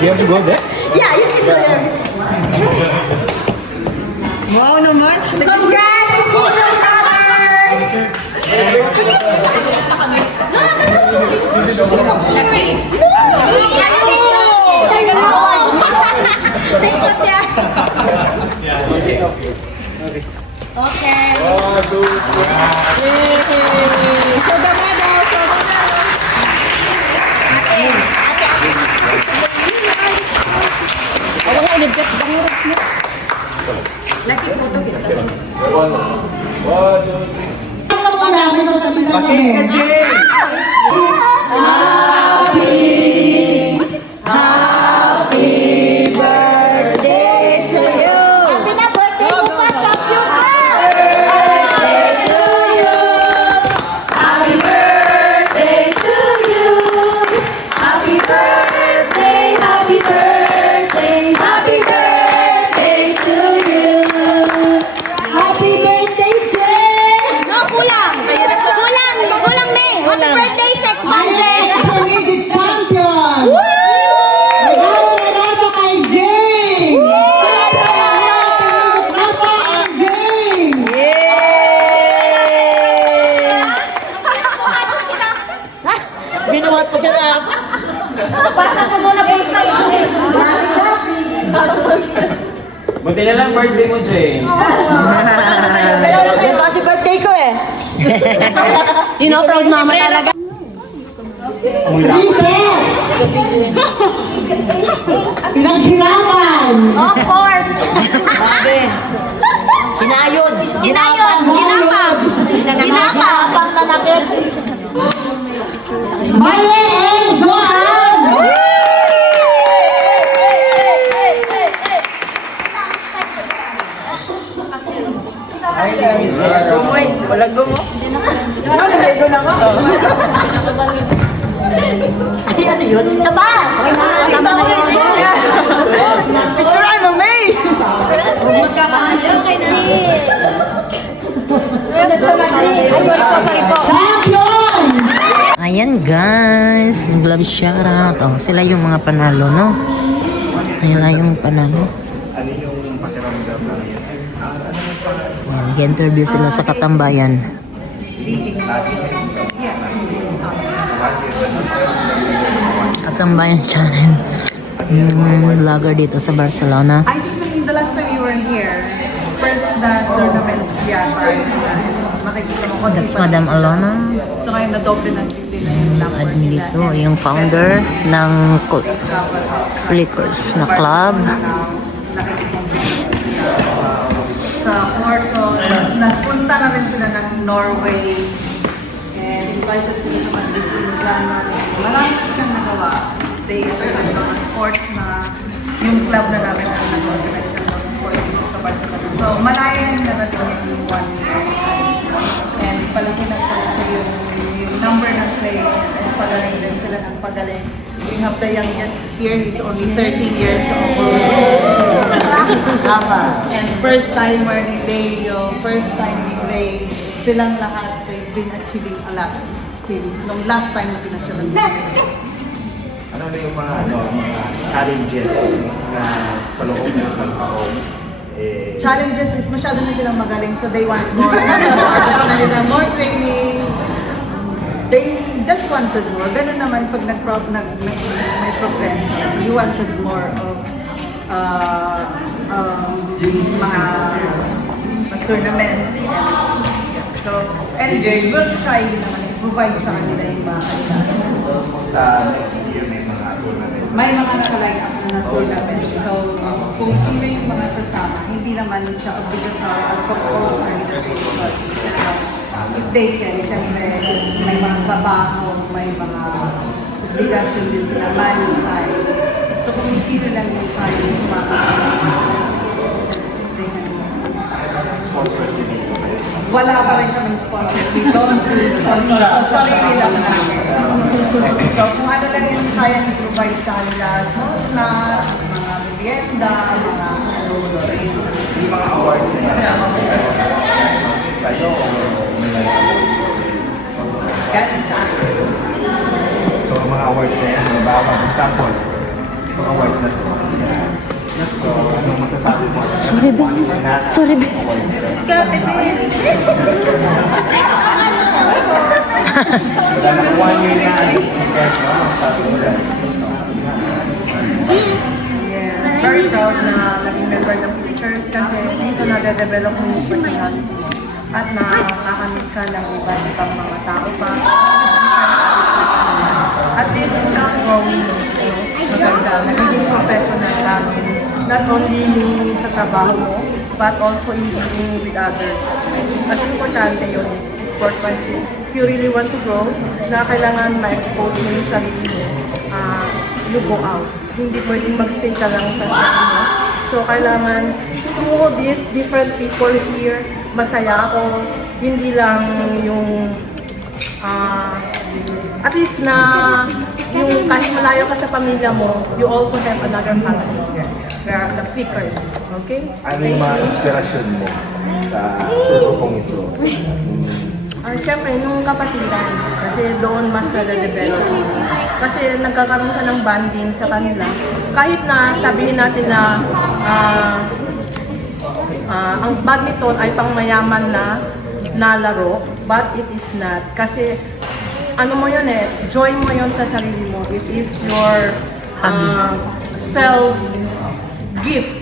You have to go there? Yeah, you can do it. Wow naman! Congrats, Season Brothers! Okay. Binuhat pa sila. Pasa sa muna kayo sa Buti na lang birthday mo, Jay. Yan kasi birthday ko eh. You know, proud mama talaga. Pinaghirapan! Of course! Sabi, kinayod! Ginapang! Ginapang! Pang nanakit! Maye and Joan! Gumoy! Walang gumo? Nalego na nga! Ano yun? Sabat! Tama na yun! Picturean mo, May! Huwag magkakamadyo kay Nani! Sorry po! Champion! Ayan guys, mag-love shoutout. Oh, sila yung mga panalo, no? Sila yung panalo. Ayan, nag-interview sila sa Katambayan. Katambayan channel. Yung vlogger dito sa Barcelona. I think the last time you were here, first that tournament yata, makikita mo konti That's pa lang Madam sila. Alona. So ngayon na-double na na yung number Admin nila. dito, yung founder ng Flickers na club. Sa Porto, napunta na rin sila ng Norway and invited sila sa Madrid. Marami silang nagawa. They attended mga sports na yung club na namin na nag-organize ng mga sports dito sa Barcelona. So malayo na yung narating yung 1 year. And palagi na yung number ng players and pagaling din sila ng pagaling. We have the youngest here, he's only 13 years old. And first timer ni Leo, first time ni Ray, silang lahat, they've been achieving a lot since nung last time na pinasyalan nila. Ano na yung mga challenges na sa loob ng isang taon? Challenges is masyado na silang magaling, so they want more. Gusto na nila more trainings. they just wanted more. Ganun naman pag may progression, you wanted more of mga tournaments. So, and we'll try naman provide sa kanila yung mga kailangan. Sa next year may mga tournament. May mga nakaline up na tournament. So, kung sino yung mga sasama, hindi naman siya obligatory or compulsory na but if they can, siyempre may mga trabaho, may mga obligasyon din sila, money, time. So, kung sino lang yung time yung sumama, they can. Sponsor din dito kayo. Wala pa rin kaming sponsor. We don't do sponsor. So, sarili lang namin. So, kung ano lang yung kaya i-provide sa kanila, small snacks, mga merienda, mga Yung mga awards na yan, sa'yo o may nag-sponsor? galing sa akin. So, mga awards na yan, halimbawa, for example, itong awards na to. So, anong masasabi mo? Sorry, Ben. Sorry, Ben. Wala na 1 year na, guys, no? Sabi mo guys. Yes, very proud na naging member ng Pictures kasi dito na-develop mo yung personality at nakakamit ka ng iba't ibang mga tao pa. At this is growing, maganda, nagiging professional lang. Not only yung sa trabaho mo, but also in dealing with others. Kasi importante yun, sport country. If you really want to grow, na kailangan ma-expose mo yung sarili mo, you go out. Hindi pwedeng magstay ka lang sa sarili mo. So, kailangan through these different people here, masaya ako. Hindi lang yung at least na yung kahit malayo ka sa pamilya mo, you also have another family here. We are the Flickers, okay? Ano yung mga inspirasyon mo sa grupong ito? Siyempre, nung kapatiran, kasi doon mas nade-develop. Kasi nagkakaroon ka ng bonding sa kanila. Kahit na sabihin natin na ang badminton ay pangmayaman na laro, but it is not. Kasi ano mo yun joy mo yun sa sarili mo. It is your self-gift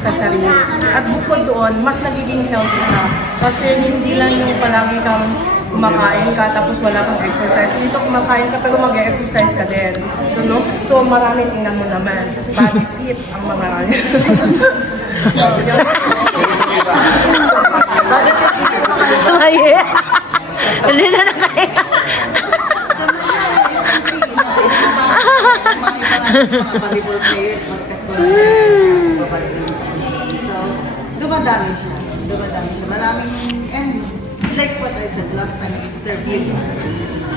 sa sarili. At bukod doon, mas nagiging healthy ka. Kasi hindi lang yung palagi kang kumakain ka tapos wala kang exercise. Dito kumakain ka pero mag-exercise ka din. So, no? So maraming tingnan mo naman. Body fit ang mga Ay, hindi na kaya. mga volleyball players, basketball players, so, dumadami siya. Maraming, and like what I said last time, interviewed us.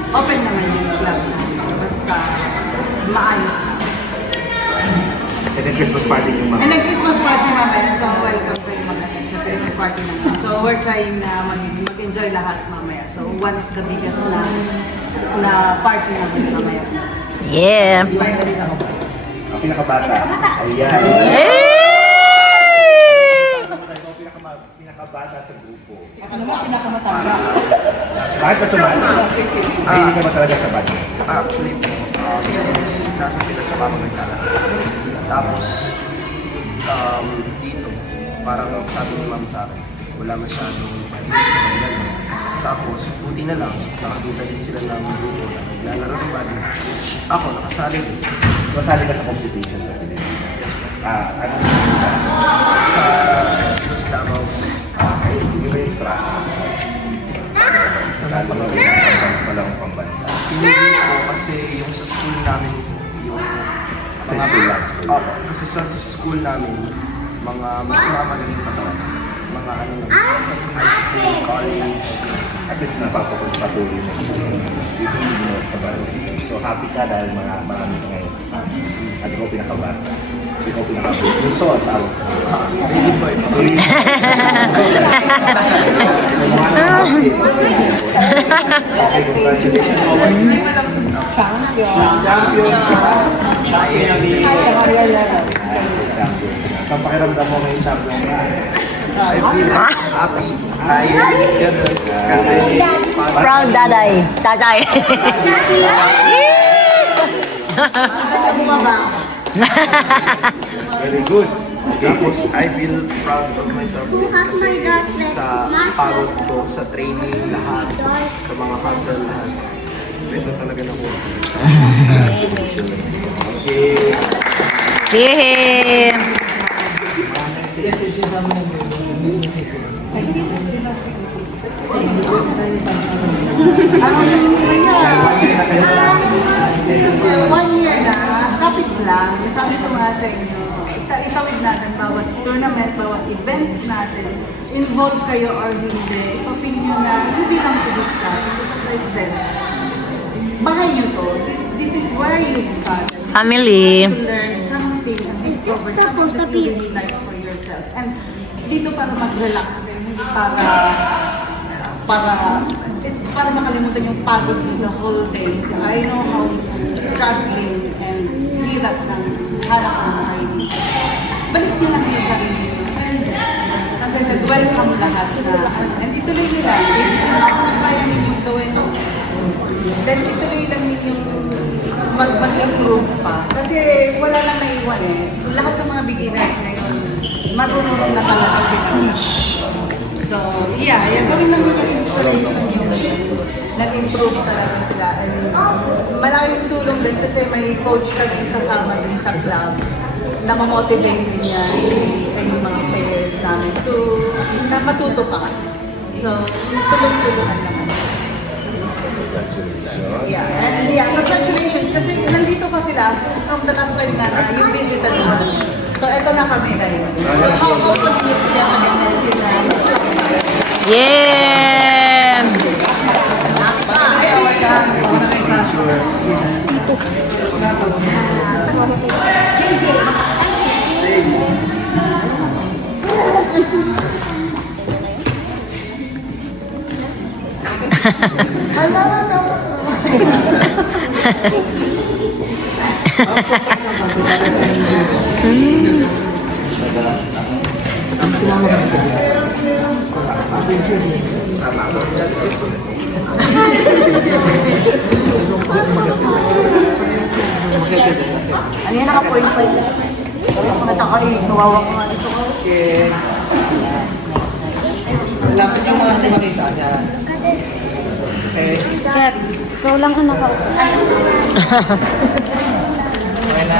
Open naman yung club namin. Basta maayos ka. And then Christmas party yung mga... And then Christmas party mamaya, so welcome kayo mag-attend sa Christmas party namin. So we're trying na mag-enjoy lahat mamaya. So one of the biggest na party namin mamaya. Yeah. Invited ka. Ang pinakabata. Ayan. Pinakabata sa grupo. Ano mo pinakamatanda? Bakit ka sumali? Hindi ka ba talaga sa bata? Actually, since nasa Pinas pa ako naglalaro. Tapos, dito, parang sabi ni ma'am sa akin, wala masyadong ganun. Tapos, buti na lang, nakakita din sila ng grupo na naglalaro ng badminton. Which ako, nakasali din. Masali ka sa competition sa Pilipinas. Yes, po. Ano? Sa Los Davao. Hindi ba yung strategy? Sabi mo, walang pambansa. Pinili ko kasi yung sa school namin, yung Sa school lang? Opo, kasi sa school namin, mga mas mamagaling pa talaga. Mga ano lang, high school, college. At least napapatuloy mo sa baro. So happy ka dahil marami ka ngayon kasama. At ikaw pinakabata. Ikaw pinakabata. Yung so, ang tawag sa iyo. Baby boy. Okay, congratulations. Champion. Champion. Saan pakiramdam mo ngayon champion ka? I feel happy, tired, ganun. Kasi Proud daday. Tatay. very good. Tapos I feel proud of myself din kasi sa pagod ko, sa training, lahat, sa mga hustle, lahat. Ito talaga nakuha. Okay. Yay! One year na, kapit lang, sabi ko nga sa inyo, ikawid natin bawat tournament, bawat events natin, involved kayo or hindi, opinion na you belong to this club. Because as I said, bahay nyo to. This is where you start. Family. You learn something and discover something that you really like for yourself. And dito para mag-relax kayo, hindi it's para makalimutan yung pagod nyo the whole day. I know how struggling and hirap ng harap ng buhay dito. Balik nyo lang yung sarili nyo. And as I said, welcome lahat na. And ituloy nyo lang. If na kaya ninyong gawin, then ituloy lang ninyong mag-improve pa. Kasi wala nang maiwan eh. Lahat ng mga beginners ngayon, marunong na talaga sila. So, yeah, gawin lang yung inspiration yung nag-improve talaga sila. And malaking tulong din kasi may coach kami kasama din sa club na mamotivate din niya yung mga players namin na matuto pa. So, tulong-tulungan naman. Yeah, and yeah, congratulations kasi nandito pa sila from the last time nga na you visited us. So, eto na kami ngayon. So, hopefully you'll see us again next year na club namin. Yeah! Ano yan, naka-point pa yun? Matakay, kawawa ko nga nito. Lapit yung mga makita siya. Okay. Sir, ikaw lang ka nakaupo. Okay na.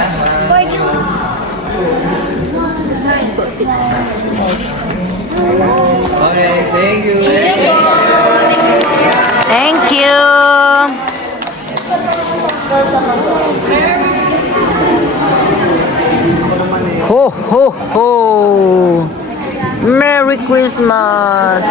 Okay, thank you. Thank you! Ho, ho, ho! Merry Christmas!